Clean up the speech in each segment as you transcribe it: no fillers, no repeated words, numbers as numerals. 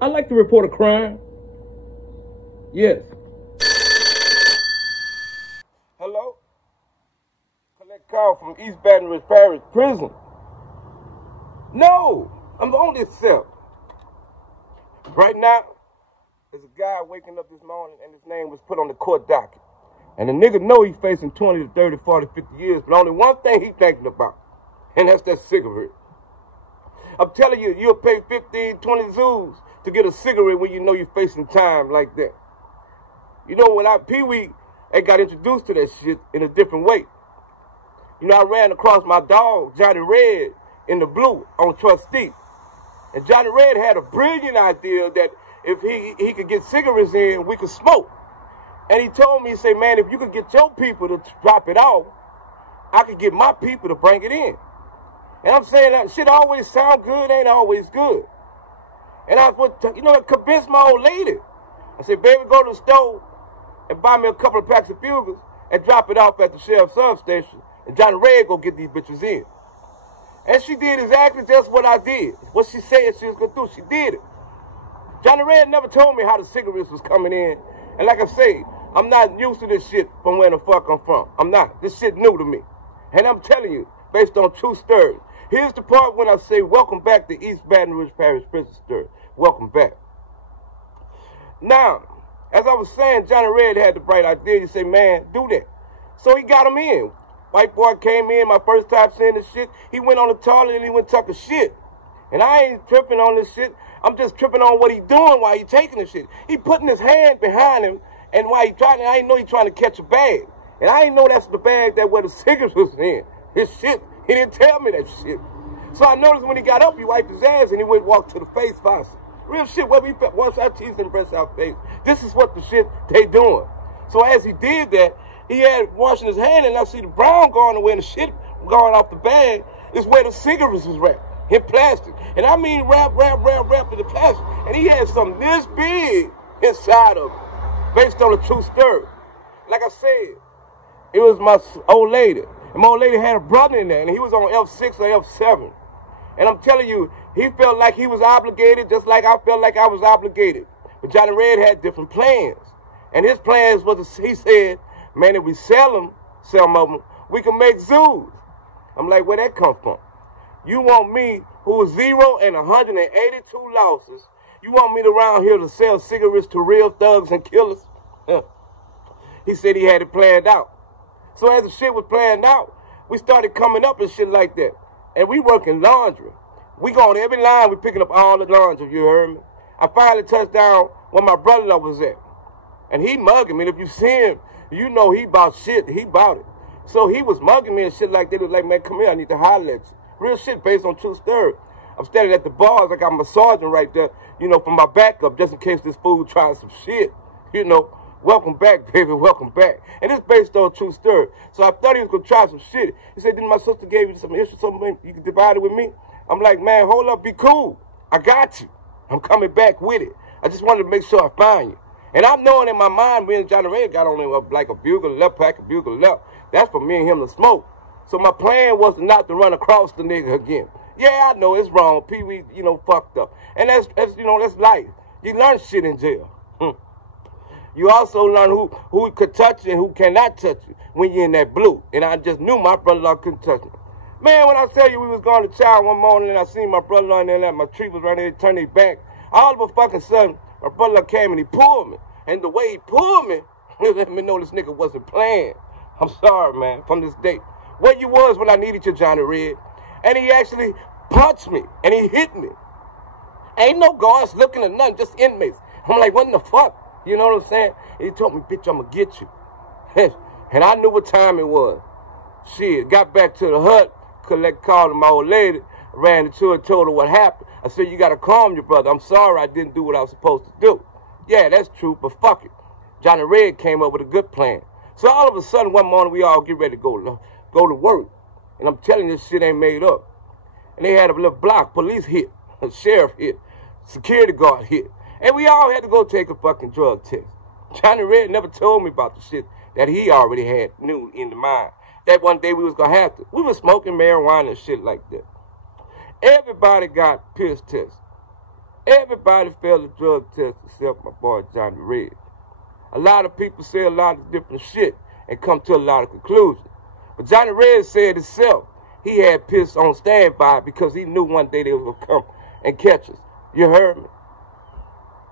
I like to report a crime. Yes. Hello? Collect call from East Baton Rouge Parish Prison. No, I'm on this cell. Right now, there's a guy waking up this morning and his name was put on the court docket. And the nigga know he's facing 20 to 30, 40, 50 years, but only one thing he's thinking about, and that's that cigarette. I'm telling you, you'll pay 15, 20 zoos to get a cigarette when you know you're facing time like that. You know, when Pee-wee got introduced to that shit in a different way. You know, I ran across my dog, Johnny Red, in the blue on Trustee. And Johnny Red had a brilliant idea that if he could get cigarettes in, we could smoke. And he told me, he said, man, if you could get your people to drop it off, I could get my people to bring it in. And I'm saying that shit always sound good, ain't always good. And I was, you know, it convinced my old lady. I said, baby, go to the store and buy me a couple of packs of Bugles and drop it off at the sheriff's substation. And Johnny Red go get these bitches in. And she did exactly just what I did. What she said she was going to do, she did it. Johnny Red never told me how the cigarettes was coming in. And like I say, I'm not used to this shit from where the fuck I'm from. I'm not. This shit new to me. And I'm telling you, based on true stories. Here's the part when I say, welcome back to East Baton Rouge Parish Prison story. Welcome back. Now, as I was saying, Johnny Red had the bright idea. He said, man, do that. So he got him in. White boy came in, my first time seeing this shit. He went on the toilet and he went tuck a shit. And I ain't tripping on this shit. I'm just tripping on what he doing while he taking the shit. He putting his hand behind him, and while he trying, I ain't know he trying to catch a bag. And I ain't know that's the bag that where the cigarettes was in. His shit. He didn't tell me that shit. So I noticed when he got up, he wiped his ass and he went walk to the face faucet. Real shit, where we wash our teeth and brush our face. This is what the shit they doing. So as he did that, he had washing his hand, and I see the brown going away and the shit going off the bag is where the cigarettes was wrapped in plastic. And I mean wrap in the plastic. And he had something this big inside of it, based on a true story. Like I said, it was my old lady. And my old lady had a brother in there, and he was on F6 or F7. And I'm telling you, he felt like he was obligated, just like I felt like I was obligated. But Johnny Red had different plans. And his plans was, he said, man, if we sell them, some of them, we can make zoos. I'm like, where that come from? You want me, who was 0 and 182 losses, you want me around here to sell cigarettes to real thugs and killers? He said he had it planned out. So as the shit was planned out, we started coming up and shit like that. And we working laundry. We go on every line, we picking up all the laundry, you heard me? I finally touched down where my brother-in-law was at. And he mugging me. And if you see him, you know he bought shit. He bought it. So he was mugging me and shit like that. He was like, man, come here, I need to holler at you. Real shit based on true story. I'm standing at the bars. I got my sergeant right there, you know, for my backup, just in case this fool trying some shit. You know, welcome back, baby, welcome back. And it's based on true story. So I thought he was going to try some shit. He said, didn't my sister give you some issue, something you can divide it with me? I'm like, man, hold up, be cool. I got you. I'm coming back with it. I just wanted to make sure I find you. And I'm knowing in my mind, me and Johnny Red got on like a bugle left, pack of bugle left. That's for me and him to smoke. So my plan was not to run across the nigga again. Yeah, I know it's wrong. Pee-wee, you know, fucked up. And that's you know, that's life. You learn shit in jail. You also learn who could touch you and who cannot touch you when you're in that blue. And I just knew my brother-in-law couldn't touch me. Man, when I tell you we was going to chow one morning and I seen my brother-in-law in there, like my tree was right there, turn their back. All of a fucking sudden, my brother-in-law came and he pulled me. And the way he pulled me, he let me know this nigga wasn't playing. I'm sorry, man, from this day. Where you was when I needed you, Johnny Red. And he actually punched me and he hit me. Ain't no guards looking at nothing, just inmates. I'm like, what in the fuck? You know what I'm saying? And he told me, bitch, I'm going to get you. And I knew what time it was. Shit, got back to the hut, called my old lady, ran into her, told her what happened. I said, you got to calm your brother. I'm sorry I didn't do what I was supposed to do. Yeah, that's true, but fuck it. Johnny Red came up with a good plan. So all of a sudden, one morning, we all get ready to go to work. And I'm telling you, this shit ain't made up. And they had a little block, police hit, a sheriff hit, security guard hit. And we all had to go take a fucking drug test. Johnny Red never told me about the shit that he already knew in the mind. That one day we was going to have to. We was smoking marijuana and shit like that. Everybody got piss tests. Everybody failed the drug test except my boy Johnny Red. A lot of people say a lot of different shit and come to a lot of conclusions. But Johnny Red said himself, he had piss on standby because he knew one day they was going to come and catch us. You heard me?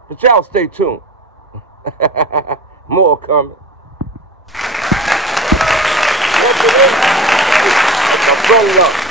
But y'all stay tuned. More coming. Let's burn it up.